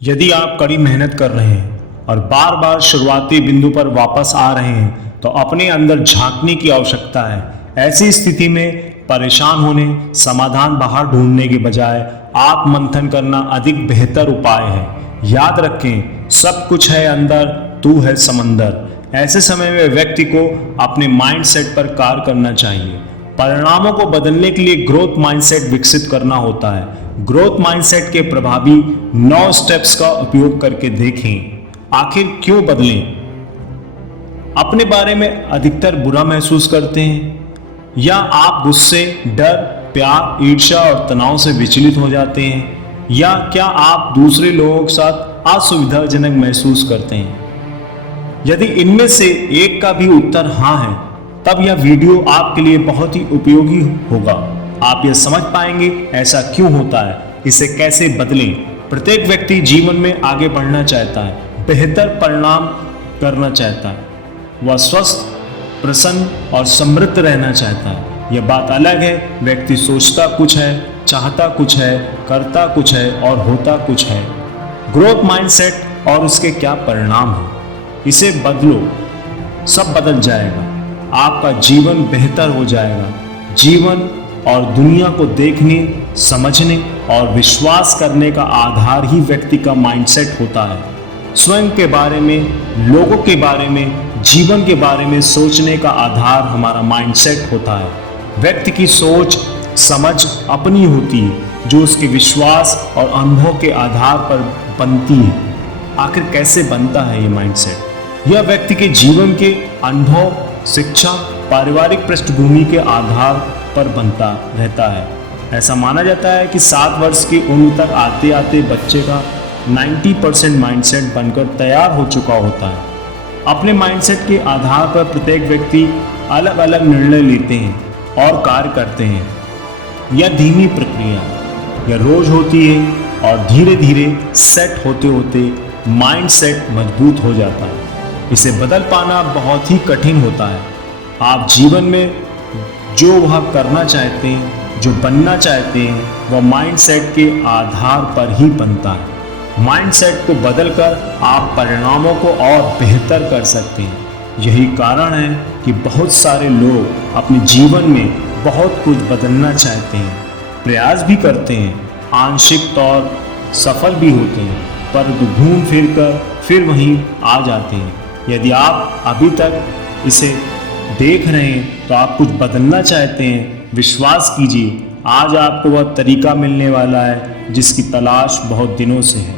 यदि आप कड़ी मेहनत कर रहे हैं और बार बार शुरुआती बिंदु पर वापस आ रहे हैं तो अपने अंदर झांकने की आवश्यकता है। ऐसी स्थिति में परेशान होने, समाधान बाहर ढूंढने के बजाय आत्म मंथन करना अधिक बेहतर उपाय है। याद रखें, सब कुछ है अंदर, तू है समंदर। ऐसे समय में व्यक्ति को अपने माइंडसेट पर कार्य करना चाहिए। परिणामों को बदलने के लिए ग्रोथ माइंडसेट विकसित करना होता है। ग्रोथ माइंडसेट के प्रभावी 9 स्टेप्स का उपयोग करके देखें। आखिर क्यों बदलें? अपने बारे में अधिकतर बुरा महसूस करते हैं, या आप गुस्से, डर, प्यार, ईर्ष्या और तनाव से विचलित हो जाते हैं, या क्या आप दूसरे लोगों के साथ असुविधाजनक महसूस करते हैं? यदि इनमें से एक का भी उत्तर हाँ है, तब यह वीडियो आपके लिए बहुत ही उपयोगी होगा। आप यह समझ पाएंगे ऐसा क्यों होता है, इसे कैसे बदलें। प्रत्येक व्यक्ति जीवन में आगे बढ़ना चाहता है, बेहतर परिणाम करना चाहता है। वह स्वस्थ, प्रसन्न और समृद्ध रहना चाहता है। यह बात अलग है, व्यक्ति सोचता कुछ है, चाहता कुछ है, करता कुछ है और होता कुछ है। ग्रोथ माइंडसेट और उसके क्या परिणाम हैं, इसे बदलो, सब बदल जाएगा। आपका जीवन बेहतर हो जाएगा। जीवन और दुनिया को देखने, समझने और विश्वास करने का आधार ही व्यक्ति का माइंडसेट होता है। स्वयं के बारे में, लोगों के बारे में, जीवन के बारे में सोचने का आधार हमारा माइंडसेट होता है। व्यक्ति की सोच, समझ अपनी होती है, जो उसके विश्वास और अनुभव के आधार पर बनती है। आखिर कैसे बनता है ये माइंडसेट? यह व्यक्ति के जीवन के अनुभव, शिक्षा, पारिवारिक पृष्ठभूमि के आधार पर बनता रहता है। ऐसा माना जाता है कि 7 वर्ष की उम्र तक आते आते बच्चे का 90% माइंडसेट बनकर तैयार हो चुका होता है। अपने माइंडसेट के आधार पर प्रत्येक व्यक्ति अलग अलग निर्णय लेते हैं और कार्य करते हैं। यह धीमी प्रक्रिया, यह रोज होती है और धीरे धीरे सेट होते होते माइंडसेट मजबूत हो जाता है। इसे बदल पाना बहुत ही कठिन होता है। आप जीवन में जो वह करना चाहते हैं, जो बनना चाहते हैं, वह माइंडसेट के आधार पर ही बनता है। माइंडसेट को बदलकर आप परिणामों को और बेहतर कर सकते हैं। यही कारण है कि बहुत सारे लोग अपने जीवन में बहुत कुछ बदलना चाहते हैं, प्रयास भी करते हैं, आंशिक तौर सफल भी होते हैं, पर घूम फिर कर फिर वहीं आ जाते हैं। यदि आप अभी तक इसे देख रहे हैं तो आप कुछ बदलना चाहते हैं, विश्वास कीजिए, आज आपको वह तरीका मिलने वाला है जिसकी तलाश बहुत दिनों से है।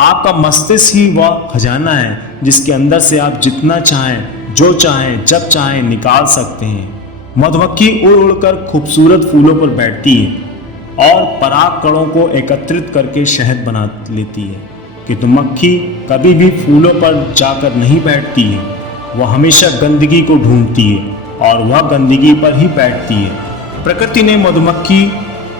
आपका मस्तिष्क ही वह खजाना है जिसके अंदर से आप जितना चाहें, जो चाहें, जब चाहें निकाल सकते हैं। मधुमक्खी उड़ उड़कर खूबसूरत फूलों पर बैठती है और पराग कणों को एकत्रित करके शहद बना लेती है, किंतु मक्खी कभी भी फूलों पर जाकर नहीं बैठती है। वह हमेशा गंदगी को ढूंढती है और वह गंदगी पर ही बैठती है। प्रकृति ने मधुमक्खी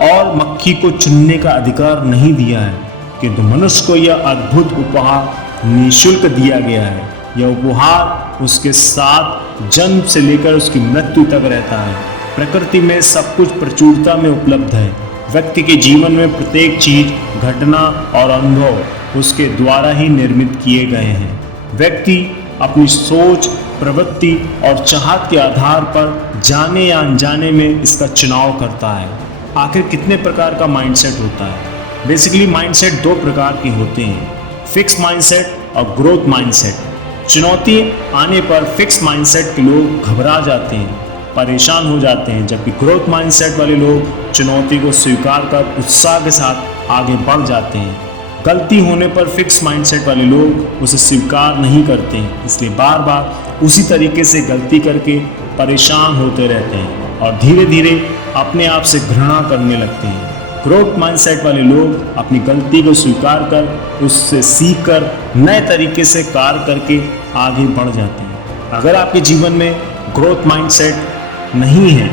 और मक्खी को चुनने का अधिकार नहीं दिया है, किंतु मनुष्य को यह अद्भुत उपहार निःशुल्क दिया गया है। यह उपहार उसके साथ जन्म से लेकर उसकी मृत्यु तक रहता है। प्रकृति में सब कुछ प्रचुरता में उपलब्ध है। व्यक्ति के जीवन में प्रत्येक चीज, घटना और अनुभव उसके द्वारा ही निर्मित किए गए हैं। व्यक्ति अपनी सोच, प्रवृत्ति और चाहत के आधार पर जाने या अनजाने में इसका चुनाव करता है। आखिर कितने प्रकार का माइंडसेट होता है? बेसिकली माइंडसेट 2 प्रकार के होते हैं, फिक्स माइंडसेट और ग्रोथ माइंडसेट। चुनौती आने पर फिक्स माइंडसेट के लोग घबरा जाते हैं, परेशान हो जाते हैं, जबकि ग्रोथ माइंडसेट वाले लोग चुनौती को स्वीकार कर उत्साह के साथ आगे बढ़ जाते हैं। गलती होने पर फिक्स माइंडसेट वाले लोग उसे स्वीकार नहीं करते हैं, इसलिए बार बार उसी तरीके से गलती करके परेशान होते रहते हैं और धीरे धीरे अपने आप से घृणा करने लगते हैं। ग्रोथ माइंडसेट वाले लोग अपनी गलती को स्वीकार कर, उससे सीख कर नए तरीके से कार्य करके आगे बढ़ जाते हैं। अगर आपके जीवन में ग्रोथ माइंडसेट नहीं है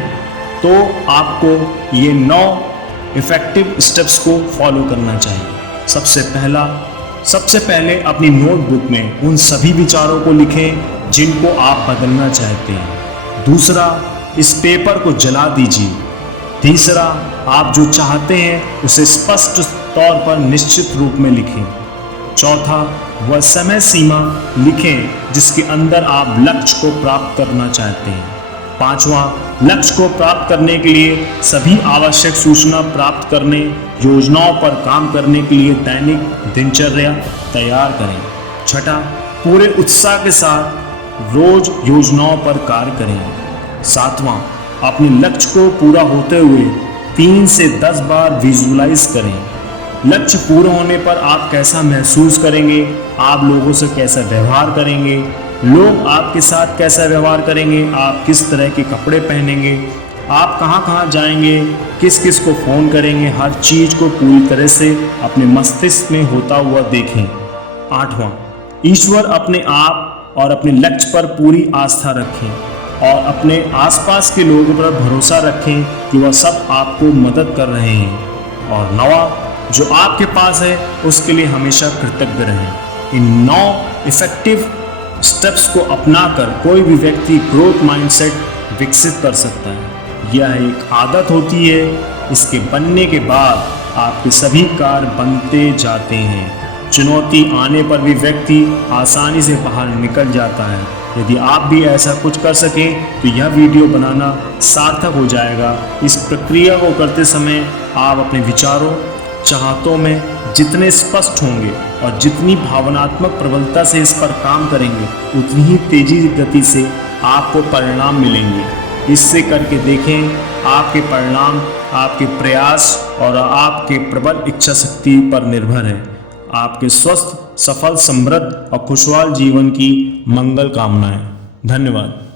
तो आपको ये 9 इफेक्टिव स्टेप्स को फॉलो करना चाहिए। सबसे पहले अपनी नोटबुक में उन सभी विचारों को लिखें जिनको आप बदलना चाहते हैं। दूसरा, इस पेपर को जला दीजिए। तीसरा, आप जो चाहते हैं उसे स्पष्ट तौर पर निश्चित रूप में लिखें। चौथा, वह समय सीमा लिखें जिसके अंदर आप लक्ष्य को प्राप्त करना चाहते हैं। पांचवा, लक्ष्य को प्राप्त करने के लिए सभी आवश्यक सूचना प्राप्त करने, योजनाओं पर काम करने के लिए दैनिक दिनचर्या तैयार करें। छठा, पूरे उत्साह के साथ रोज योजनाओं पर कार्य करें। सातवां, अपने लक्ष्य को पूरा होते हुए 3 से 10 बार विजुलाइज करें। लक्ष्य पूरा होने पर आप कैसा महसूस करेंगे, आप लोगों से कैसा व्यवहार करेंगे, लोग आपके साथ कैसा व्यवहार करेंगे, आप किस तरह के कपड़े पहनेंगे, आप कहाँ कहाँ जाएंगे, किस किस को फ़ोन करेंगे, हर चीज़ को पूरी तरह से अपने मस्तिष्क में होता हुआ देखें। आठवां, ईश्वर अपने आप और अपने लक्ष्य पर पूरी आस्था रखें और अपने आसपास के लोगों पर भरोसा रखें कि वह सब आपको मदद कर रहे हैं। और नौवां, जो आपके पास है उसके लिए हमेशा कृतज्ञ रहें। इन 9 इफेक्टिव स्टेप्स को अपनाकर कोई भी व्यक्ति ग्रोथ माइंडसेट विकसित कर सकता है। यह एक आदत होती है, इसके बनने के बाद आपके सभी कार्य बनते जाते हैं। चुनौती आने पर भी व्यक्ति आसानी से बाहर निकल जाता है। यदि आप भी ऐसा कुछ कर सकें तो यह वीडियो बनाना सार्थक हो जाएगा। इस प्रक्रिया को करते समय आप अपने विचारों, चाहतों में जितने स्पष्ट होंगे और जितनी भावनात्मक प्रबलता से इस पर काम करेंगे, उतनी ही तेजी गति से आपको परिणाम मिलेंगे। इससे करके देखें, आपके परिणाम आपके प्रयास और आपके प्रबल इच्छा शक्ति पर निर्भर है। आपके स्वस्थ, सफल, समृद्ध और खुशहाल जीवन की मंगल कामनाएं। धन्यवाद।